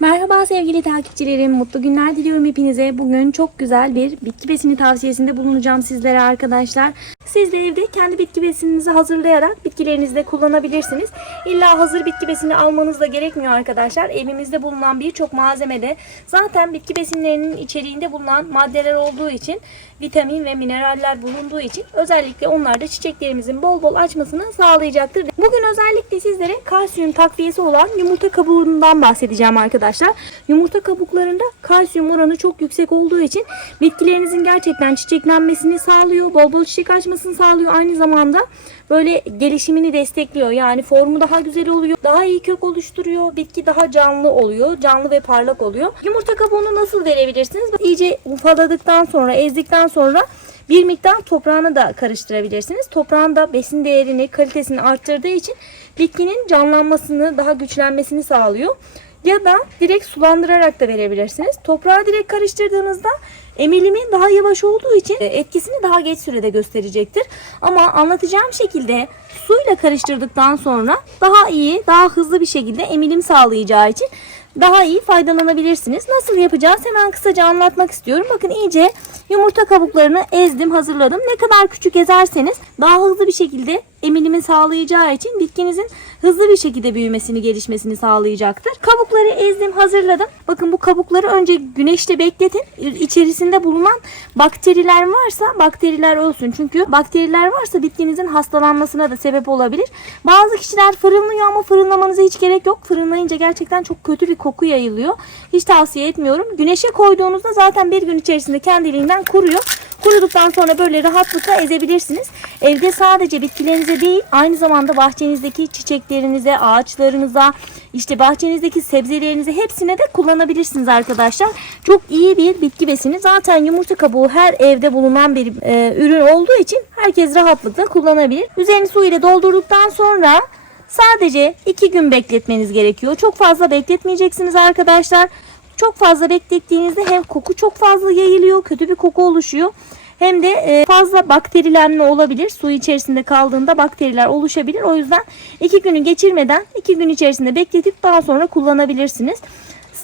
Merhaba sevgili takipçilerim. Mutlu günler diliyorum hepinize. Bugün çok güzel bir bitki besini tavsiyesinde bulunacağım sizlere arkadaşlar. Siz de evde kendi bitki besininizi hazırlayarak bitkilerinizde kullanabilirsiniz. İlla hazır bitki besini almanız da gerekmiyor arkadaşlar. Evimizde bulunan birçok malzemede zaten bitki besinlerinin içeriğinde bulunan maddeler olduğu için vitamin ve mineraller bulunduğu için özellikle onlar da çiçeklerimizin bol bol açmasını sağlayacaktır. Bugün özellikle sizlere kalsiyum takviyesi olan yumurta kabuğundan bahsedeceğim arkadaşlar. Yumurta kabuklarında kalsiyum oranı çok yüksek olduğu için bitkilerinizin gerçekten çiçeklenmesini sağlıyor, bol bol çiçek açmasını sağlıyor. Aynı zamanda böyle gelişimini destekliyor. Yani formu daha güzel oluyor, daha iyi kök oluşturuyor, bitki daha canlı oluyor, canlı ve parlak oluyor. Yumurta kabuğunu nasıl verebilirsiniz? İyice ufaladıktan sonra, ezdikten sonra bir miktar toprağını da karıştırabilirsiniz. Toprağın da besin değerini, kalitesini arttırdığı için bitkinin canlanmasını, daha güçlenmesini sağlıyor. Ya da direkt sulandırarak da verebilirsiniz. Toprağı direkt karıştırdığınızda emilimi daha yavaş olduğu için etkisini daha geç sürede gösterecektir. Ama anlatacağım şekilde suyla karıştırdıktan sonra daha iyi, daha hızlı bir şekilde emilim sağlayacağı için daha iyi faydalanabilirsiniz. Nasıl yapacağız hemen kısaca anlatmak istiyorum. Bakın iyice yumurta kabuklarını ezdim, hazırladım. Ne kadar küçük ezerseniz daha hızlı bir şekilde emilimi sağlayacağı için bitkinizin hızlı bir şekilde büyümesini, gelişmesini sağlayacaktır. Kabukları ezdim, hazırladım. Bakın bu kabukları önce güneşte bekletin. İçerisinde bulunan bakteriler varsa bakteriler ölsün. Çünkü bakteriler varsa bitkinizin hastalanmasına da sebep olabilir. Bazı kişiler fırınlıyor ama fırınlamanıza hiç gerek yok. Fırınlayınca gerçekten çok kötü bir koku yayılıyor. Hiç tavsiye etmiyorum. Güneşe koyduğunuzda zaten bir gün içerisinde kendiliğinden kuruyor. Kuruduktan sonra böyle rahatlıkla ezebilirsiniz. Evde sadece bitkilerinize değil aynı zamanda bahçenizdeki çiçeklerinize, ağaçlarınıza, işte bahçenizdeki sebzelerinize hepsine de kullanabilirsiniz arkadaşlar. Çok iyi bir bitki besini. Zaten yumurta kabuğu her evde bulunan bir e, ürün olduğu için herkes rahatlıkla kullanabilir. Üzerini su ile doldurduktan sonra sadece 2 gün bekletmeniz gerekiyor. Çok fazla bekletmeyeceksiniz arkadaşlar. Çok fazla beklettiğinizde hem koku çok fazla yayılıyor, kötü bir koku oluşuyor. Hem de e, fazla bakterilenme olabilir. Su içerisinde kaldığında bakteriler oluşabilir. O yüzden 2 günü geçirmeden 2 gün içerisinde bekletip daha sonra kullanabilirsiniz.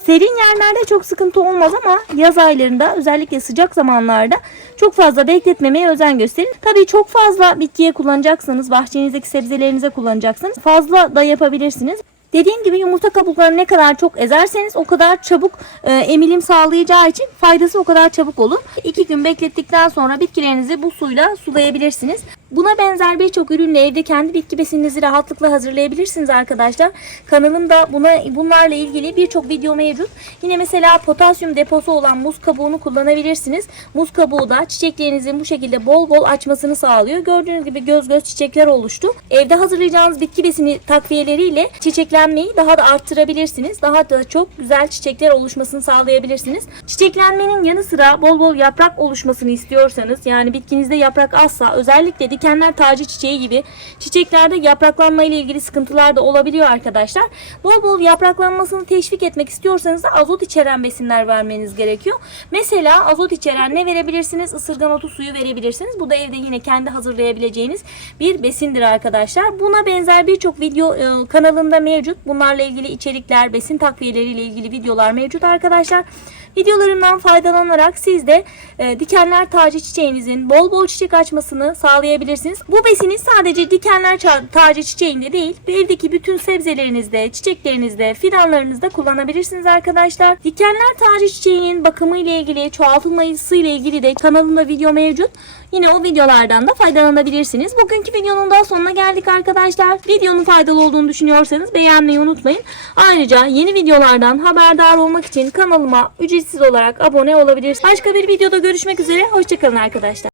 Serin yerlerde çok sıkıntı olmaz ama yaz aylarında özellikle sıcak zamanlarda çok fazla bekletmemeye özen gösterin. Tabii çok fazla bitkiye kullanacaksanız, bahçenizdeki sebzelerinize kullanacaksanız fazla da yapabilirsiniz. Dediğim gibi yumurta kabuklarını ne kadar çok ezerseniz o kadar çabuk e, emilim sağlayacağı için faydası o kadar çabuk olur. 2 gün beklettikten sonra bitkilerinizi bu suyla sulayabilirsiniz. Buna benzer birçok ürünle evde kendi bitki besininizi rahatlıkla hazırlayabilirsiniz arkadaşlar. Kanalımda buna bunlarla ilgili birçok video mevcut. Yine mesela potasyum deposu olan muz kabuğunu kullanabilirsiniz. Muz kabuğu da çiçeklerinizin bu şekilde bol bol açmasını sağlıyor. Gördüğünüz gibi göz göz çiçekler oluştu. Evde hazırlayacağınız bitki besini takviyeleriyle çiçeklenmeyi daha da arttırabilirsiniz. Daha da çok güzel çiçekler oluşmasını sağlayabilirsiniz. Çiçeklenmenin yanı sıra bol bol yaprak oluşmasını istiyorsanız yani bitkinizde yaprak azsa özellikle dikenler tacı çiçeği gibi çiçeklerde yapraklanma ile ilgili sıkıntılar da olabiliyor arkadaşlar. Bol bol yapraklanmasını teşvik etmek istiyorsanız da azot içeren besinler vermeniz gerekiyor. Mesela azot içeren ne verebilirsiniz? Isırgan otu suyu verebilirsiniz. Bu da evde yine kendi hazırlayabileceğiniz bir besindir arkadaşlar. Buna benzer birçok video e, kanalımda mevcut. Bunlarla ilgili içerikler, besin takviyeleriyle ilgili videolar mevcut arkadaşlar. Videolarımdan faydalanarak siz de e, dikenler tacı çiçeğinizin bol bol çiçek açmasını sağlayabilirsiniz. Bu besini sadece dikenler tacı çiçeğinde değil, evdeki bütün sebzelerinizde, çiçeklerinizde, fidanlarınızda kullanabilirsiniz arkadaşlar. Dikenler tacı çiçeğinin bakımı ile ilgili, çoğaltılması ile ilgili de kanalımda video mevcut. Yine o videolardan da faydalanabilirsiniz. Bugünkü videonun da sonuna geldik arkadaşlar. Videonun faydalı olduğunu düşünüyorsanız beğenmeyi unutmayın. Ayrıca yeni videolardan haberdar olmak için kanalıma ücretsiz olarak abone olabilirsiniz. Başka bir videoda görüşmek üzere. Hoşçakalın arkadaşlar.